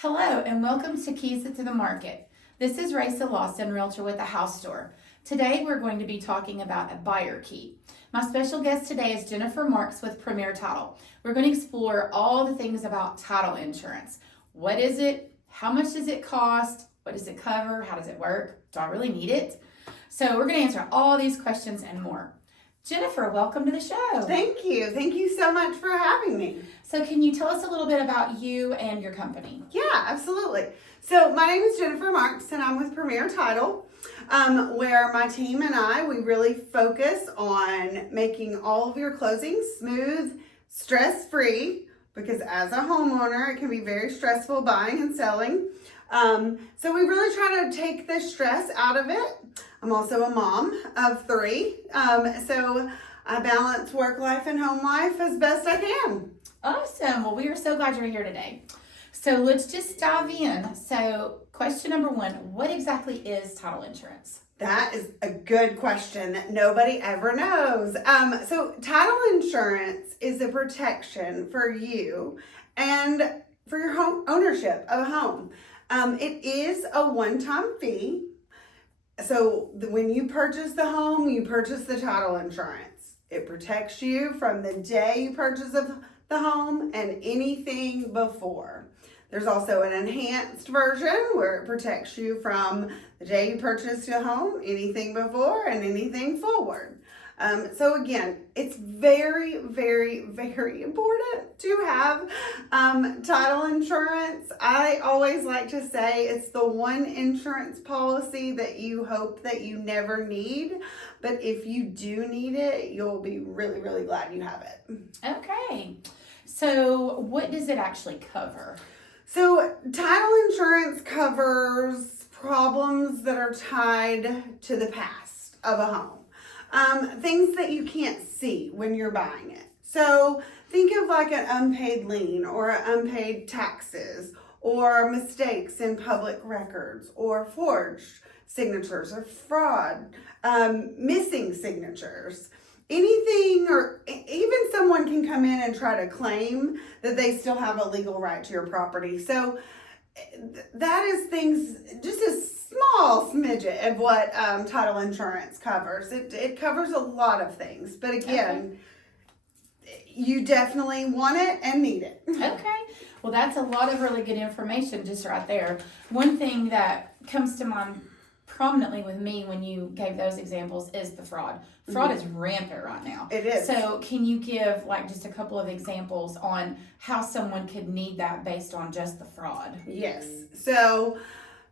Hello and welcome to Keys to the Market. This is RaciaSellsHomes, Realtor with a house store. Today we're going to be talking about a buyer key. My special guest today is Jenifer Marks with Premier Title. We're going to explore all the things about title insurance. What is it? How much does it cost? What does it cover? How does it work? Do I really need it? So we're going to answer all these questions and more. Jenifer, welcome to the show. Thank you. Thank you so much for having me. So can you tell us a little bit about you and your company? Yeah, absolutely. So my name is Jenifer Marks and I'm with Premier Title, where my team and we really focus on making all of your closings smooth, stress-free, because as a homeowner, it can be very stressful buying and selling. So we really try to take the stress out of it. I'm also a mom of 3, so I balance work life and home life as best I can. Awesome. Well, we are so glad you're here today. So let's just dive in. So question number 1, what exactly is title insurance? That is a good question that nobody ever knows. So title insurance is a protection for you and for your home ownership of a home. It is a one-time fee. So when you purchase the home, you purchase the title insurance. It protects you from the day you purchase the home and anything before. There's also an enhanced version where it protects you from the day you purchase your home, anything before and anything forward. So again, it's very, very, very important to have title insurance. I always like to say it's the one insurance policy that you hope that you never need. But if you do need it, you'll be really, really glad you have it. Okay. So what does it actually cover? So title insurance covers problems that are tied to the past of a home. Things that you can't see when you're buying it. So think of like an unpaid lien or unpaid taxes or mistakes in public records or forged signatures or fraud, missing signatures. Anything, or even someone can come in and try to claim that they still have a legal right to your property. So that is things, just a small smidget of what title insurance covers. It covers a lot of things, but again, you definitely want it and need it. Okay. Well, that's a lot of really good information just right there. One thing that comes to mind prominently with me when you gave those examples is the fraud. Fraud is rampant right now. It is. So can you give like just a couple of examples on how someone could need that based on just the fraud? Yes. So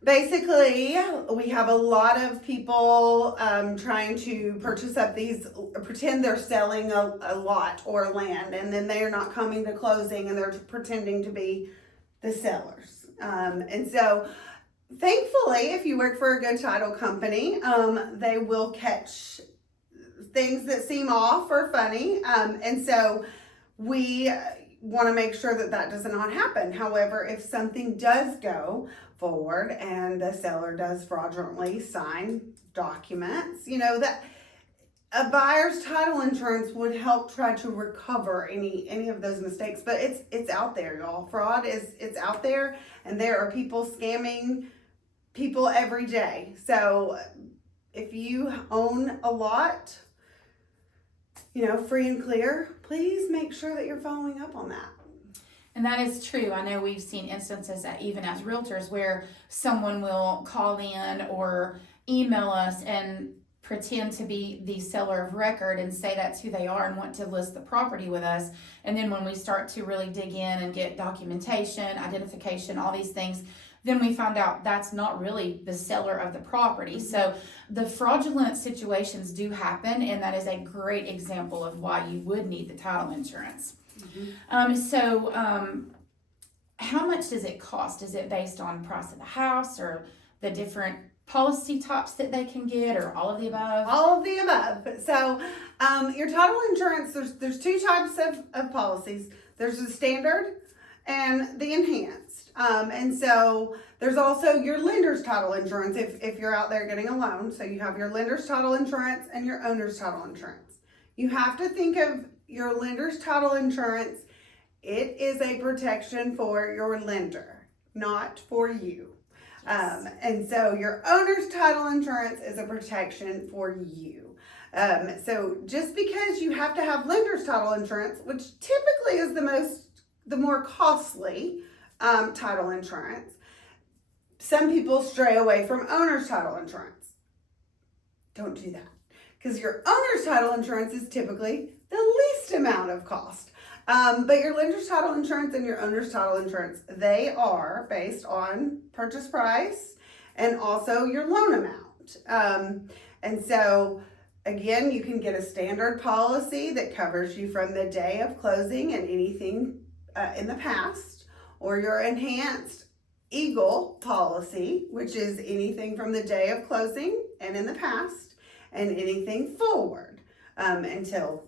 basically, we have a lot of people trying to purchase up these, pretend they're selling a lot or land, and then they're not coming to closing and they're pretending to be the sellers. And so thankfully, if you work for a good title company, they will catch things that seem off or funny. And so we want to make sure that that does not happen. However, if something does go forward and the seller does fraudulently sign documents, that a buyer's title insurance would help try to recover any of those mistakes. But it's out there, y'all. Fraud it's out there, and there are people scamming people every day. So if you own a lot, free and clear, please make sure that you're following up on that. And that is true. I know we've seen instances that even as realtors where someone will call in or email us and pretend to be the seller of record and say that's who they are and want to list the property with us. And then when we start to really dig in and get documentation, identification, all these things, then we find out that's not really the seller of the property. So the fraudulent situations do happen, and that is a great example of why you would need the title insurance. So how much does it cost? Is it based on price of the house or the different policy types that they can get, or all of the above? All of the above. So your title insurance, there's 2 types of policies. There's the standard and the enhanced. And so there's also your lender's title insurance if you're out there getting a loan. So you have your lender's title insurance and your owner's title insurance. You have to think of your lender's title insurance. It is a protection for your lender. not for you. And so your owner's title insurance is a protection for you. So just because you have to have lender's title insurance, which typically is the more costly title insurance, some people stray away from owner's title insurance. Don't do that, because your owner's title insurance is typically the least amount of cost. But your lender's title insurance and your owner's title insurance, they are based on purchase price and also your loan amount. And so, again, you can get a standard policy that covers you from the day of closing and anything in the past, or your enhanced Eagle policy, which is anything from the day of closing and in the past, and anything forward until,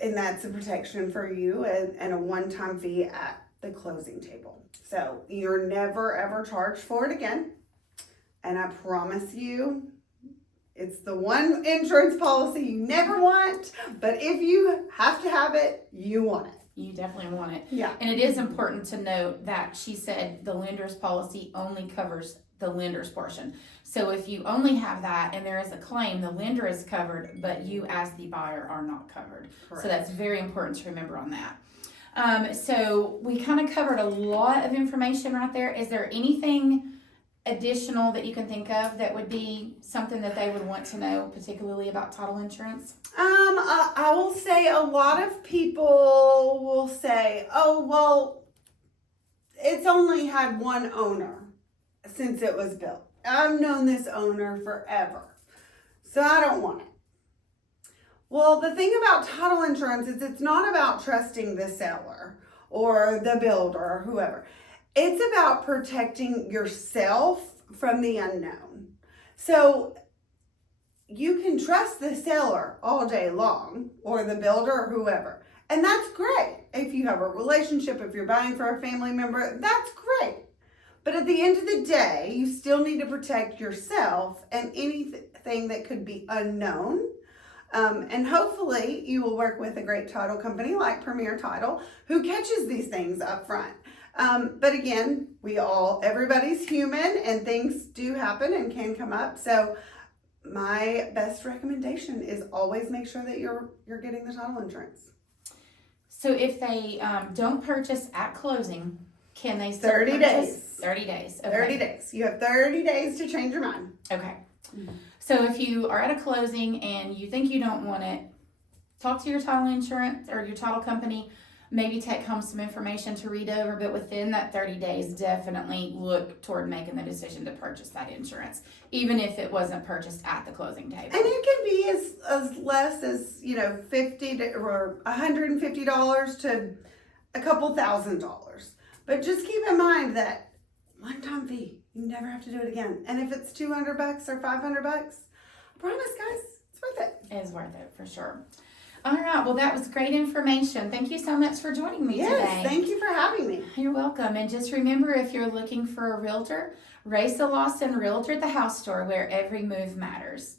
and that's a protection for you and a one-time fee at the closing table. So you're never ever charged for it again. And I promise you, it's the one insurance policy you never want, but if you have to have it, you want it. You definitely want it. Yeah. And it is important to note that she said the lender's policy only covers the lender's portion. So if you only have that and there is a claim, the lender is covered, but you as the buyer are not covered. Correct. So that's very important to remember on that. So we kind of covered a lot of information right there. Is there anything additional that you can think of that would be something that they would want to know, particularly about title insurance? I will say a lot of people will say, oh, well, it's only had one owner since it was built. I've known this owner forever, so I don't want it. Well, the thing about title insurance is it's not about trusting the seller or the builder or whoever. It's about protecting yourself from the unknown. So you can trust the seller all day long, or the builder or whoever. And that's great. If you have a relationship, if you're buying for a family member, that's great. But at the end of the day, you still need to protect yourself and anything that could be unknown. And hopefully you will work with a great title company like Premier Title, who catches these things up front. But again, everybody's human and things do happen and can come up. So my best recommendation is always make sure that you're getting the title insurance. So if they don't purchase at closing, can they still 30 purchase? days. 30 days. Okay. 30 days. You have 30 days to change your mind. Okay. So if you are at a closing and you think you don't want it, talk to your title insurance or your title company. Maybe take home some information to read over, but within that 30 days, definitely look toward making the decision to purchase that insurance, even if it wasn't purchased at the closing table. And it can be as less as, $50 or $150 to a couple $1,000s. But just keep in mind that one-time fee, you never have to do it again. And if it's $200 or $500, I promise, guys, it's worth it. It is worth it for sure. All right. Well, that was great information. Thank you so much for joining me today. Yes, thank you for having me. You're welcome. And just remember, if you're looking for a realtor, Realtor, the house store where every move matters.